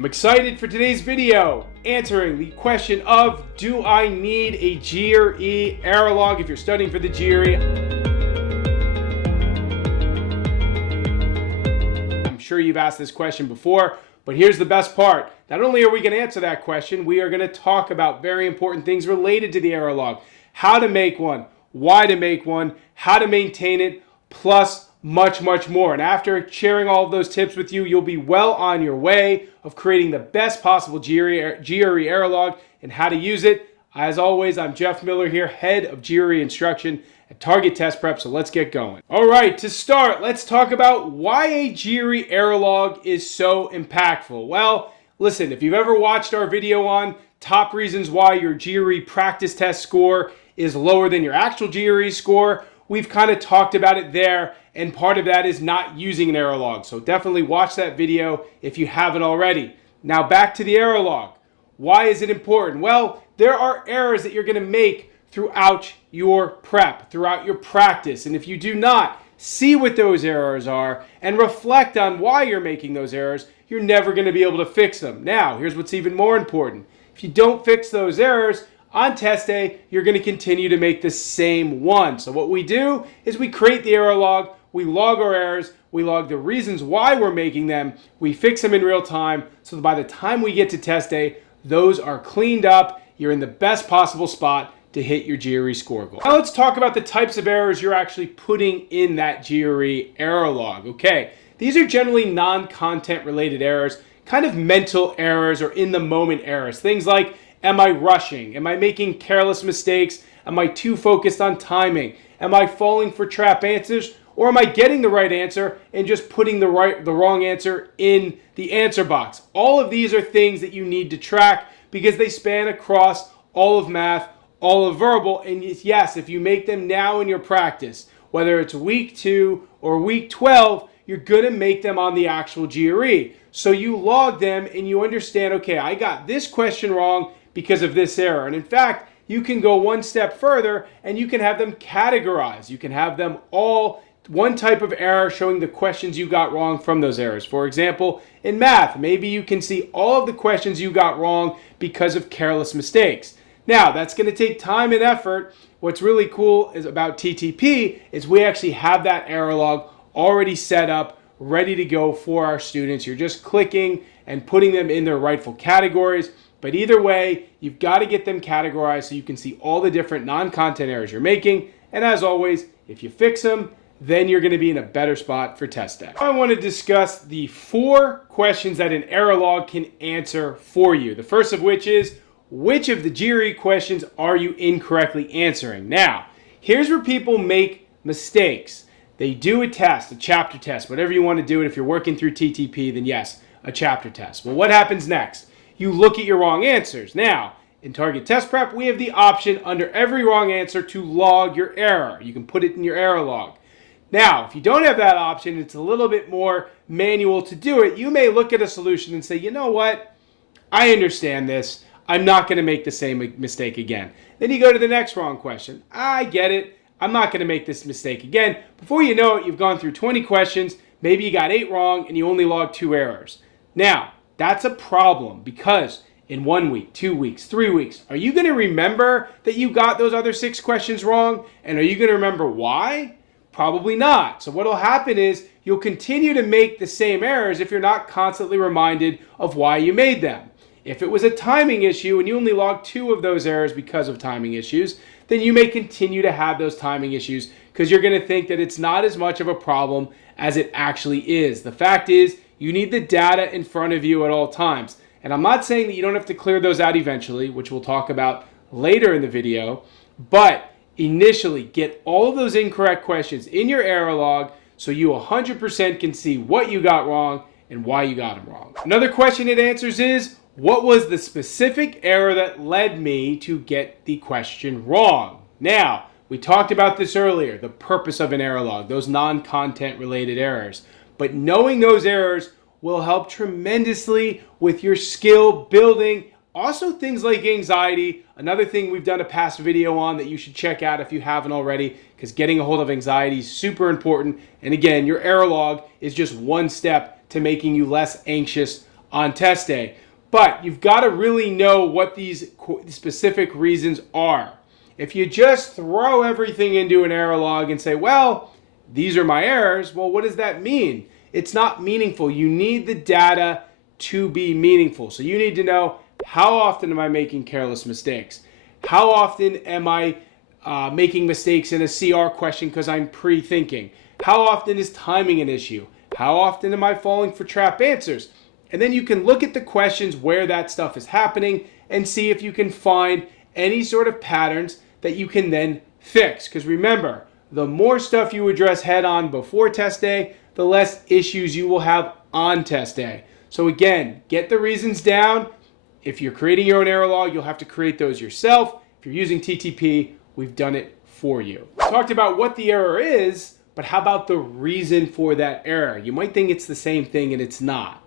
I'm excited for today's video, answering the question of, do I need a GRE error log if you're studying for the GRE? I'm sure you've asked this question before, but here's the best part. Not only are we going to answer that question, we are going to talk about very important things related to the error log. How to make one, why to make one, how to maintain it, plus much more. And after sharing all of those tips with you, you'll be well on your way of creating the best possible GRE error log and how to use it. As always, I'm Jeff Miller here, head of GRE instruction at Target Test Prep, so let's get going. All right, to start, let's talk about why a GRE error log is so impactful. Well, listen, if you've ever watched our video on top reasons why your GRE practice test score is lower than your actual GRE score, we've kind of talked about it there, and part of that is not using an error log. So definitely watch that video if you haven't already. Now back to the error log. Why is it important? Well, there are errors that you're going to make throughout your prep, throughout your practice. And if you do not see what those errors are and reflect on why you're making those errors, you're never going to be able to fix them. Now, here's what's even more important. If you don't fix those errors, on test day, you're going to continue to make the same one. So what we do is we create the error log, we log our errors, we log the reasons why we're making them, we fix them in real time, so that by the time we get to test day, those are cleaned up, you're in the best possible spot to hit your GRE score goal. Now let's talk about the types of errors you're actually putting in that GRE error log. Okay, these are generally non-content related errors, kind of mental errors or in the moment errors. Things like, am I rushing? Am I making careless mistakes? Am I too focused on timing? Am I falling for trap answers? Or am I getting the right answer and just putting the wrong answer in the answer box? All of these are things that you need to track because they span across all of math, all of verbal. And yes, if you make them now in your practice, whether it's week 2 or week 12, you're going to make them on the actual GRE. So you log them and you understand, okay, I got this question wrong because of this error. And in fact, you can go one step further and you can have them categorized. You can have them all one type of error showing the questions you got wrong from those errors. For example, in math, maybe you can see all of the questions you got wrong because of careless mistakes. Now, that's going to take time and effort. What's really cool is about TTP is we actually have that error log already set up, ready to go for our students. You're just clicking and putting them in their rightful categories. But either way, you've got to get them categorized so you can see all the different non-content errors you're making. And as always, if you fix them, then you're going to be in a better spot for test day. I want to discuss the 4 questions that an error log can answer for you. The first of which is, which of the GRE questions are you incorrectly answering? Now, here's where people make mistakes. They do a test, a chapter test, whatever you want to do it. If you're working through TTP, then yes, a chapter test. Well, what happens next? You look at your wrong answers. Now, in Target Test Prep, we have the option under every wrong answer to log your error. You can put it in your error log. Now, if you don't have that option, it's a little bit more manual to do it. You may look at a solution and say, you know what? I understand this. I'm not going to make the same mistake again. Then you go to the next wrong question. I get it. I'm not going to make this mistake again. Before you know it, you've gone through 20 questions. Maybe you got 8 wrong and you only logged 2 errors. Now, that's a problem because in 1 week, 2 weeks, 3 weeks, are you going to remember that you got those other 6 questions wrong? And are you going to remember why? Probably not. So what will happen is you'll continue to make the same errors if you're not constantly reminded of why you made them. If it was a timing issue and you only logged 2 of those errors because of timing issues, then you may continue to have those timing issues because you're going to think that it's not as much of a problem as it actually is. The fact is, you need the data in front of you at all times. And I'm not saying that you don't have to clear those out eventually, which we'll talk about later in the video, but initially get all of those incorrect questions in your error log so you 100% can see what you got wrong and why you got them wrong. Another question it answers is, what was the specific error that led me to get the question wrong? Now, we talked about this earlier, the purpose of an error log, those non-content related errors. But knowing those errors will help tremendously with your skill building. Also things like anxiety, another thing we've done a past video on that you should check out if you haven't already, because getting a hold of anxiety is super important. And again, your error log is just one step to making you less anxious on test day. But you've got to really know what these specific reasons are. If you just throw everything into an error log and say, well, these are my errors, well, what does that mean? It's not meaningful. You need the data to be meaningful. So you need to know, how often am I making careless mistakes? How often am I making mistakes in a CR question because I'm pre-thinking? How often is timing an issue? How often am I falling for trap answers? And then you can look at the questions where that stuff is happening and see if you can find any sort of patterns that you can then fix. Because remember, the more stuff you address head on before test day, the less issues you will have on test day. So again, get the reasons down. If you're creating your own error log, you'll have to create those yourself. If you're using TTP, we've done it for you. We talked about what the error is, but how about the reason for that error? You might think it's the same thing and it's not.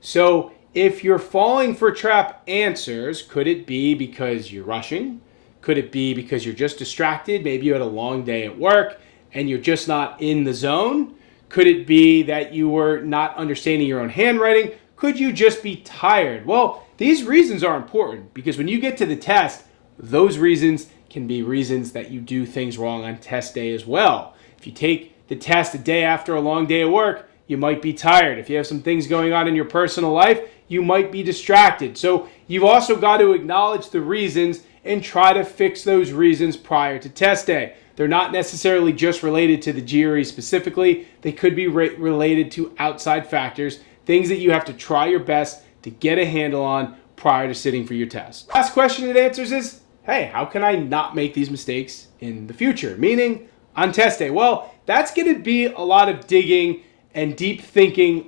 So if you're falling for trap answers, could it be because you're rushing? Could it be because you're just distracted? Maybe you had a long day at work and you're just not in the zone? Could it be that you were not understanding your own handwriting? Could you just be tired? Well, these reasons are important because when you get to the test, those reasons can be reasons that you do things wrong on test day as well. If you take the test a day after a long day at work, you might be tired. If you have some things going on in your personal life, you might be distracted. So you've also got to acknowledge the reasons and try to fix those reasons prior to test day. They're not necessarily just related to the GRE specifically. They could be related to outside factors, things that you have to try your best to get a handle on prior to sitting for your test. Last question it answers is, hey, how can I not make these mistakes in the future? Meaning on test day. Well, that's going to be a lot of digging and deep thinking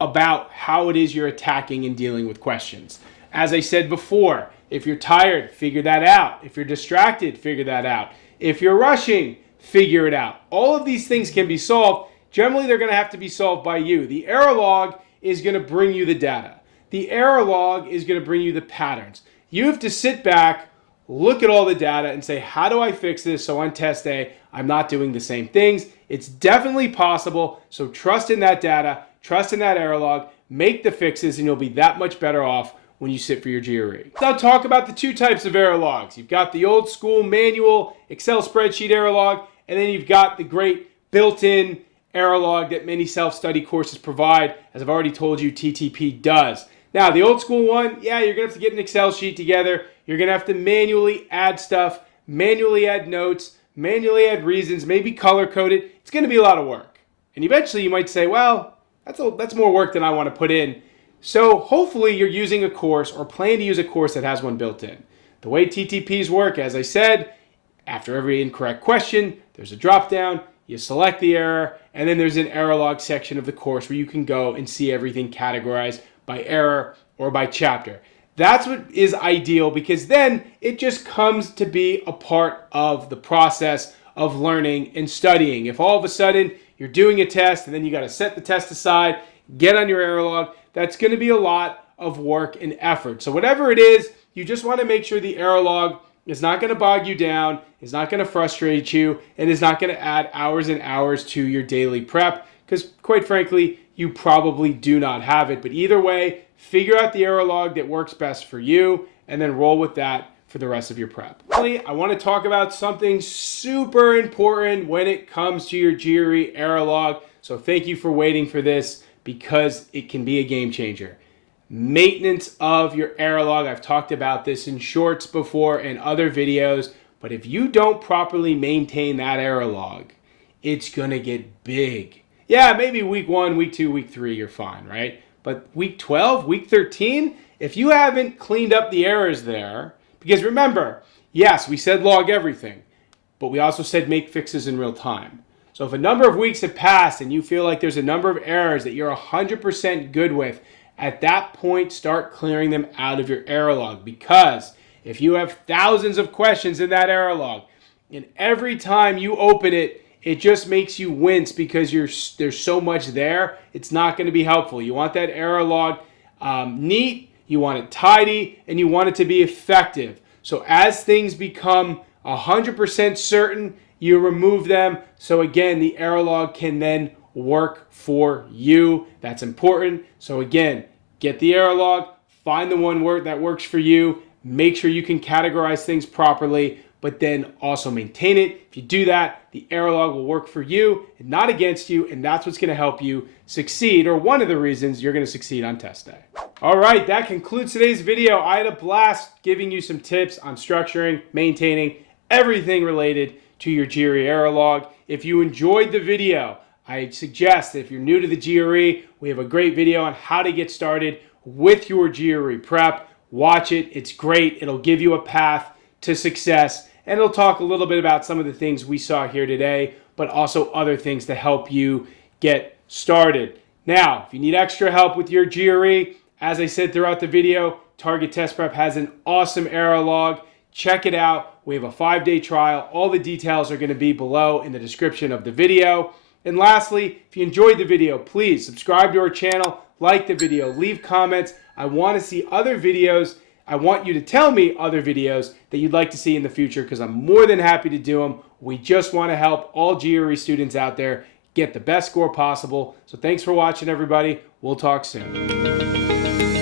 about how it is you're attacking and dealing with questions. As I said before, if you're tired, figure that out. If you're distracted, figure that out. If you're rushing, figure it out. All of these things can be solved. Generally, they're going to have to be solved by you. The error log is going to bring you the data. The error log is going to bring you the patterns. You have to sit back, look at all the data and say, how do I fix this so on test day I'm not doing the same things? It's definitely possible, so trust in that data, trust in that error log, make the fixes, and you'll be that much better off when you sit for your GRE. Let's now talk about the two types of error logs. You've got the old school manual Excel spreadsheet error log, and then you've got the great built-in error log that many self-study courses provide. As I've already told you, TTP does. Now, the old school one, yeah, you're going to have to get an Excel sheet together. You're going to have to manually add stuff, manually add notes, manually add reasons, maybe color code it. It's going to be a lot of work. And eventually you might say, well, that's more work than I want to put in. So hopefully you're using a course or plan to use a course that has one built in. The way TTPs work, as I said, after every incorrect question, there's a drop down, you select the error, and then there's an error log section of the course where you can go and see everything categorized by error or by chapter. That's what is ideal because then it just comes to be a part of the process of learning and studying. If all of a sudden you're doing a test and then you got to set the test aside, get on your error log, that's going to be a lot of work and effort. So whatever it is, you just want to make sure the error log is not going to bog you down, is not going to frustrate you, and is not going to add hours and hours to your daily prep because quite frankly, you probably do not have it. But either way, figure out the error log that works best for you and then roll with that for the rest of your prep. Finally, I want to talk about something super important when it comes to your GRE error log. So thank you for waiting for this because it can be a game changer. Maintenance of your error log. I've talked about this in shorts before and other videos, but if you don't properly maintain that error log, it's going to get big. Yeah, maybe week 1, week 2, week 3, you're fine, right? But week 12, week 13, if you haven't cleaned up the errors there, because remember, yes, we said log everything, but we also said make fixes in real time. So if a number of weeks have passed and you feel like there's a number of errors that you're 100% good with, at that point, start clearing them out of your error log. Because if you have thousands of questions in that error log, and every time you open it, it just makes you wince because there's so much there, it's not going to be helpful. You want that error log neat, you want it tidy, and you want it to be effective. So as things become 100% certain, you remove them. So again, the error log can then work for you. That's important. So again, get the error log, find the one word that works for you, make sure you can categorize things properly, but then also maintain it. If you do that, the error log will work for you and not against you, and that's what's going to help you succeed, or one of the reasons you're going to succeed on test day. All right, that concludes today's video. I had a blast giving you some tips on structuring, maintaining, everything related to your GRE error log. If you enjoyed the video, I suggest that if you're new to the GRE, we have a great video on how to get started with your GRE prep. Watch it. It's great. It'll give you a path to success, and it'll talk a little bit about some of the things we saw here today, but also other things to help you get started. Now, if you need extra help with your GRE, as I said throughout the video, Target Test Prep has an awesome error log. Check it out. We have a 5-day trial. All the details are going to be below in the description of the video. And lastly, if you enjoyed the video, please subscribe to our channel, like the video, leave comments. I want to see other videos. I want you to tell me other videos that you'd like to see in the future, because I'm more than happy to do them. We just want to help all GRE students out there get the best score possible. So thanks for watching, everybody. We'll talk soon.